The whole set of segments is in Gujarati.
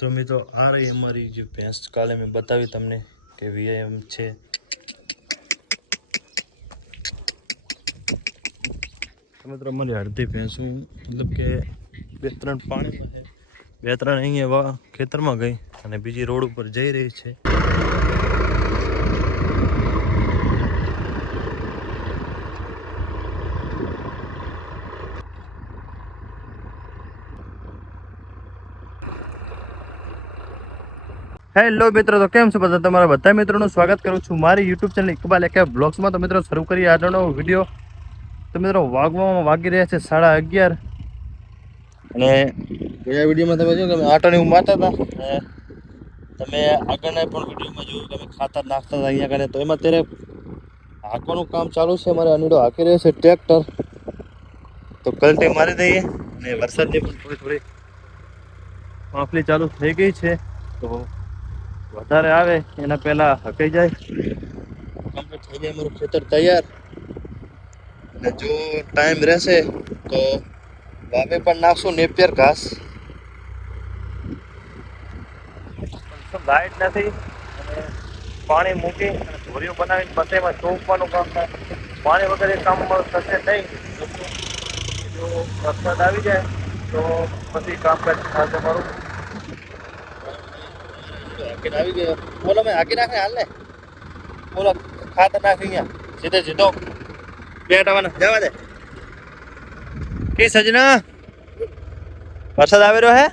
तो મિત્રો આ રહી અમારી જે ભેંસ કાલે મેં બતાવી તમને કે વીઆઈએમ છે। તો મિત્રો અમારી અડધી ભેંસું મતલબ કે 2-3 પાણીમાં છે, 2-3 અહીંયા ખેતરમાં ગઈ અને બીજી રોડ ઉપર જઈ રહી છે। હેલો મિત્રો, તો કેમ છો બધા? તમારા બધા મિત્રોનું સ્વાગત કરું છું મારી યુટ્યુબ ચેનલ ઇકબાલ એકે બ્લોગ્સમાં। તો મિત્રો શરૂ કરીએ આજનો વિડીયો। તો મિત્રો વાગી રહ્યા છે 11:30 અને ગયા વિડીયોમાં તમે જોયું કે અમે આટાની મારતા હતા, તમે આગળના પણ વિડીયોમાં જોયું કે અમે ખાતર નાખતા હતા અહીંયા આગળ। તો એમાં અત્યારે હાંકવાનું કામ ચાલુ છે, અમારે અનીડો હાંકી રહ્યો છે ટ્રેક્ટર। તો કલટી મારી દઈએ અને વરસાદની પણ થોડી માફલી ચાલુ થઈ ગઈ છે, તો વધારે આવે એના પહેલા હકાઈ જાય, કમ્પ્લીટ થઈ જાય અમારું ખેતર તૈયાર। અને જો ટાઈમ રહેશે તો વાવે પણ નાખશું નેપિયર ઘાસ। લાઈટ નથી અને પાણી મૂકી અને ધોરીઓ બનાવીને પછી એમાં ચોંપવાનું કામ થાય। પાણી વગર એ કામ થશે નહીં। જો વરસાદ આવી જાય તો પછી કામકાજ થશે મારું। આવી ગયો બોલો, મેં હાકી નાખે હાલ ને બોલો, ખાતર નાખી અહીંયા સીધો બેટ આવવાના જવા દે કે સજના વરસાદ આવી રહ્યો હે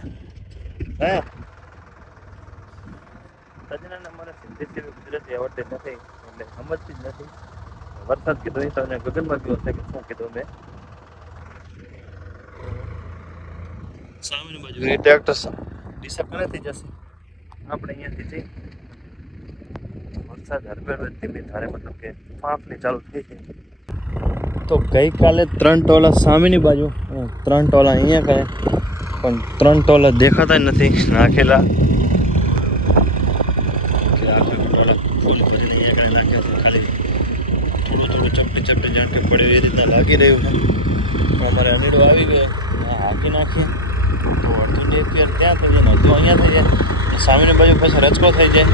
સજનાને અમારે સિંધી ગુજરાતી આવડતી નથી એટલે સમજતી જ નથી। વરસાદ કીધું તમને ગગનમાં ગયો છે કે શું કીધું મેં। સામેની બાજુ ટ્રેક્ટર દિશા કરેથી જશે, આપણે અહીંયાથી જઈ વરસાદ હરભર ધીમે ધારે મતલબ કે માફલી ચાલુ થઈ છે। તો ગઈકાલે 3 ટોલા સામેની બાજુ, 3 ટોલા અહીંયા કરે, પણ 3 ટોલા દેખાતા જ નથી નાખેલા કે આખા ટોલા ફૂલ ભરીને અહીંયા કરે નાખ્યા છે। ખાલી થોડું ચપટી ઝાંટકે પડ્યું એ રીતના લાગી રહ્યું છે। અમારે અનીડો આવી ગયો, હાંકી નાખીએ તો અડધું નેપિયર ત્યાં થઈ જાય ને અડધું અહીંયા થઈ જાય, સામેની બાજુ પછી રચકો થઈ જાય।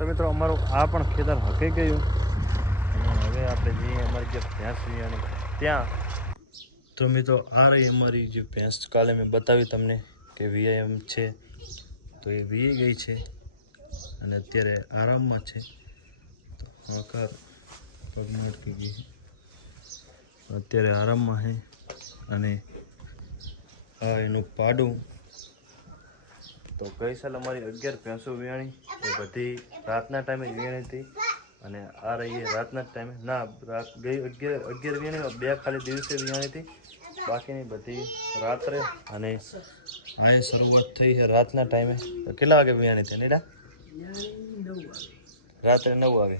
તો મિત્રો અમારું આ પણ ખેતર હકાઈ ગયું અને હવે આપણે જઈએ અમારી જે ભેંસ વિયાણી ત્યાં। તો મિત્રો આ રહી અમારી જે ભેંસ કાલે મેં બતાવી તમને કે વીઆઈએમ છે, તો એ વીએ ગઈ છે અને અત્યારે આરામમાં છે। તો આકાર પગમાં અટકી ગઈ છે, અત્યારે આરામમાં છે। અને આ એનું પાડું। તો ગઈ સાલ અમારી 11 ભેંસો વિયાણી, એ બધી રાતના ટાઈમે વિયાણી હતી અને આ રહી રાતના ટાઈમે ના ગઈ 11 વિયાણી, 2 ખાલી દિવસે વિયાણી હતી, બાકીની બધી રાત્રે। અને આ શરૂઆત થઈ છે રાતના ટાઈમે। તો કેટલા વાગે વિયાણી હતી નીડા? રાત્રે 9 વાગે,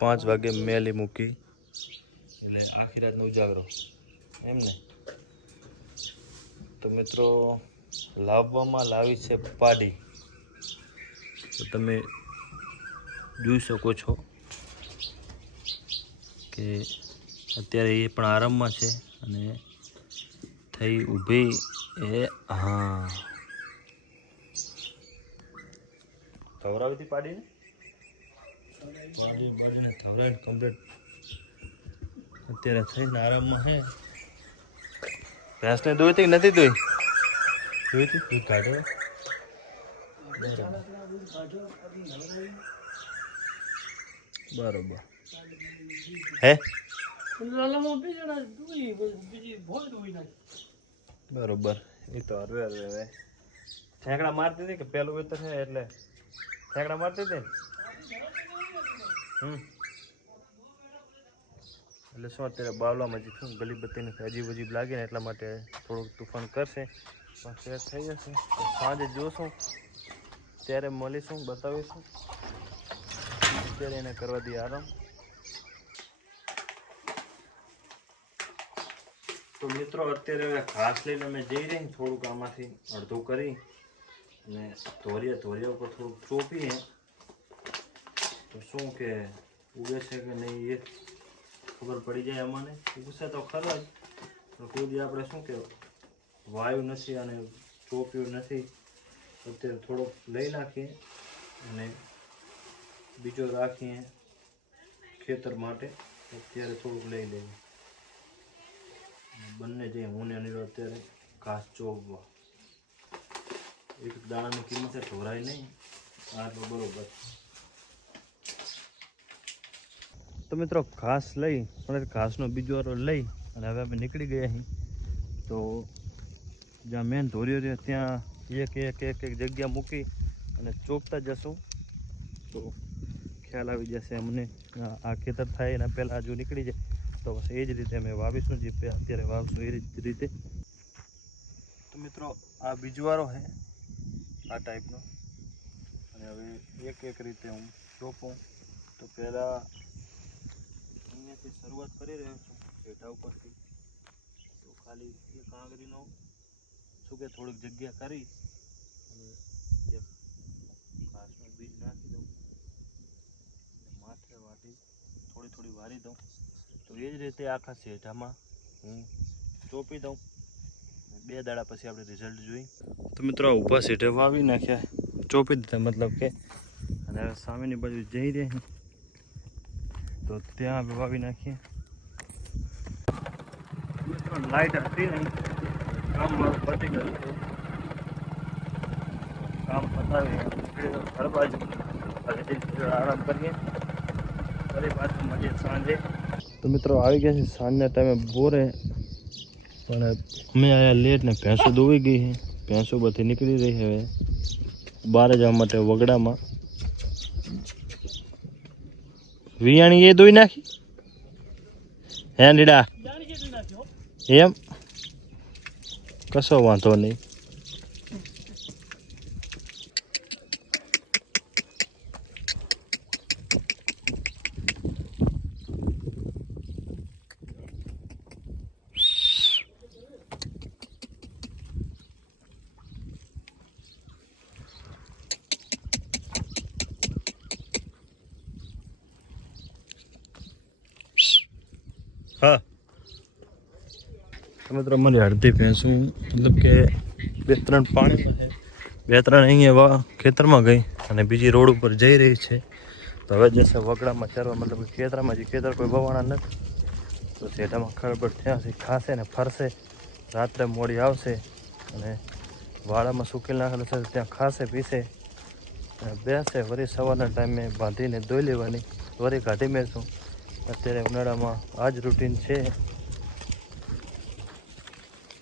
5 વાગે મેલી મૂકી, એટલે આખી રાતનો ઉજાગરો એમને। તો મિત્રો લાવી છે પાડી, તો તમે જોઈ શકો છો કે અત્યારે એ પણ આરામમાં છે અને થઈ ઊભી એ હા ધવરાવી હતી પાડીને ધવરાવીને કમ્પ્લીટ અત્યારે થઈને આરામમાં છે। ભેંસને દોઈ હતી કે નથી દોઈ? દોઈ હતી, દૂધ કાઢો બરોબર હે બરોબર। એ તો હવે ઠેકડા મારતી હતી કે પેલું વેતર છે એટલે ઠેકડા મારતી હતી ને? એટલે શું અત્યારે બાવલામાં જે શું ગલી બત્તીને અજીબ અજીબ લાગે ને એટલા માટે થોડુંક તુફાન કરશે, પણ સેટ થઈ જશે. તો સાંજે જોશું ત્યારે મળીશું, બતાવીશું. અત્યારે એને કરવા દઈએ આરામ. તો મિત્રો અત્યારે હવે ઘાસ લઈને અમે જઈ રહી થોડુંક આમાંથી અડધું કરી અને ધોરિયા ઉપર થોડુંક ચોપીએ તો શું કે ઉગે છે કે નહીં એ ખબર પડી જાય. અમને ઉગશે તો ખરો જ, પણ કોઈ દી આપણે શું કે વાયુ નથી અને ચોપ્યું નથી. અત્યારે થોડોક લઈ નાખીએ અને બીજો રાખીએ ખેતર માટે. અત્યારે થોડુંક લઈ લઈએ બંને જઈએ, હું ને અનિરો અત્યારે ઘાસ ચોપવા. એક દાણાની કિંમત ઢોરાય નહીં, આટલું બરોબર. તો મિત્રો ઘાસ લઈ પણ ઘાસનો બીજો વારો લઈ અને હવે અમે નીકળી ગયા અહીં. તો જ્યાં મેન ધોર્યો છે ત્યાં એક જગ્યા મૂકી અને ચોપતા જશું તો ખ્યાલ આવી જશે અમને. આ ખેતર થાય એના પહેલાં હજુ નીકળી જાય તો બસ એ જ રીતે અમે વાવીશું, જે અત્યારે વાવશું એ જ રીતે. તો મિત્રો આ બીજવારો છે આ ટાઈપનો, અને હવે એક રીતે હું ચોપું. તો પહેલાં અહીંયાથી શરૂઆત કરી રહ્યો છું પેઢા ઉપરથી. તો ખાલી એક આંગળીનો શું કે થોડીક જગ્યા કરી અને એક ઘાસનું બીજ નાખી દઉં અને માથે વાટી થોડી વારી દઉં. તો એ જ રીતે આખા શેઢામાં હું ચોપી દઉં. 2 દાડા પછી આપણે રિઝલ્ટ જોઈ. તો મિત્રો ઊભા શેઢે વાવી નાખ્યા, ચોપી દીધા મતલબ કે. અને હવે સામેની બાજુ જઈ રહી તો ત્યાં આપણે વાવી નાખીએ. મિત્રો લાઈટ હતી નહીં, કામ મારું પતી ગયું હતું. કામ પતાવી ઘર બાજુ આરામ કરીએ, ફરી પાછું મળીએ સાંજે. તો મિત્રો આવી ગયા છે સાંજના ટાઈમે બોરે, પણ અમે આયા લેટ ને ભેંસો દોવી ગઈ છે. ભેંસો બધી નીકળી રહી હવે બહાર જવા માટે વગડામાં. વિયાણી એ દોઈ નાખી હે નીડા? એમ કશો વાંધો નહીં. હા મિત્રો અમારી અડધી ભેંસું મતલબ કે 2-3 પાણી 2-3 અહીંયા ખેતરમાં ગઈ અને બીજી રોડ ઉપર જઈ રહી છે. તો હવે જશે વગડામાં ચરવા, મતલબ કે ખેતરમાં જે ખેતર કોઈ વવાણા નથી તો શેઢામાં ખળબળ થયા છે, ખાશે ને ફરશે. રાત્રે મોડી આવશે અને વાડામાં સૂકી નાખેલું છે ત્યાં ખાશે પીશે અને બેસે. વળી સવારના ટાઈમે બાંધીને દોઈ લેવાની, વળી કાઢી મેળશું. અત્યારે ઉનાળામાં આ જ રૂટીન છે.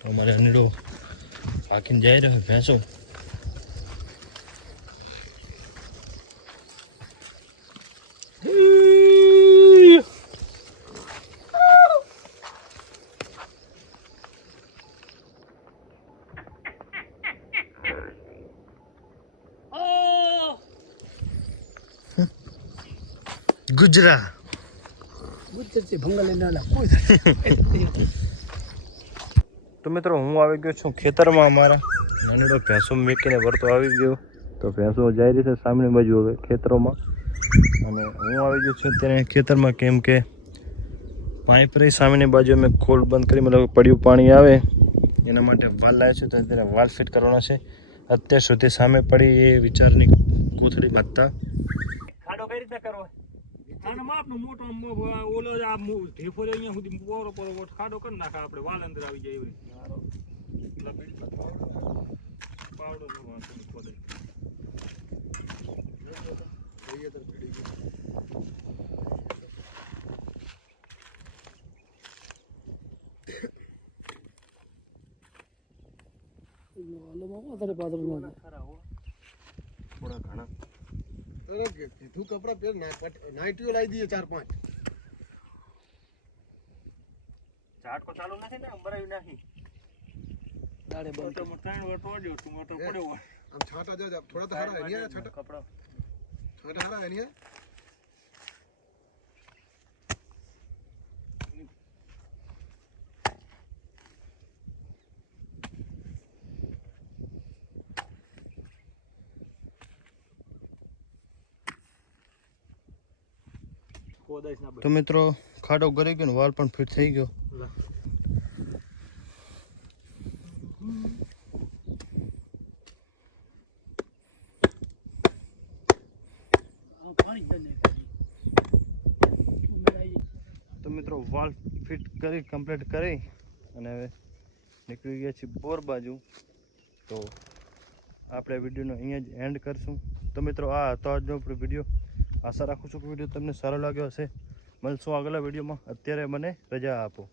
અમારે અનીડો હાકીને જઈ રહ્યો ભેંસો. ગુજરાત તો મિત્રો હું આવી ગયો છું ખેતરમાં. અમારા નાનીડો ભેંસો મૂકીને વરતો આવી ગયો. તો ભેંસો જઈ રહી છે સામેની બાજુ હવે ખેતરોમાં, અને હું આવી ગયો છું અત્યારે ખેતરમાં. કેમ કે પાઇપ રહી સામેની બાજુ અમે ખોલ બંધ કરી, મતલબ પડ્યું પાણી આવે એના માટે વાલ લાવ્યો છે. તો અત્યારે વાલ ફિટ કરવાનો છે. અત્યાર સુધી સામે પડી એ વિચારની કોથળી બાંધતા. ખાડો કઈ રીતે કરવો? મોટો ઓલો આ ઢેફો અહીંયા સુધી પોરો ખાડો કરી નાખે, આપણે વાલ અંદર આવી જાય એવી પાવડો ખોદાય. થોડા ઘણા કીધું કપડા પહેર નાઇટીઓ લાવી દઈએ 4-5. ઝાટકો ચાલુ નથી ને મરાયું નાખી દાડે બંધ તો 3 વાર તોડ્યો તું તો પડ્યો હોય આમ છાંટા જો થોડા તો હરા એની આ છાંટા કપડો છાંટા હરા એની ખોદાઈશ ના તો મિત્રો ખાડો ગરી ગયો ને વાલ પણ ફિટ થઈ ગયો તો મિત્રો વાલ ફિટ કરી કમ્પ્લીટ કરી અને હવે નીકળી ગયા છીએ બોર બાજુ તો આપણે વિડીયોનો અહીંયા જ એન્ડ કરશું તો મિત્રો આ હતો આજનો આપણો વિડીયો આશા રાખું છું કે વિડીયો તમને સારો લાગ્યો હશે મળશું આગલા વિડીયોમાં અત્યારે મને રજા આપો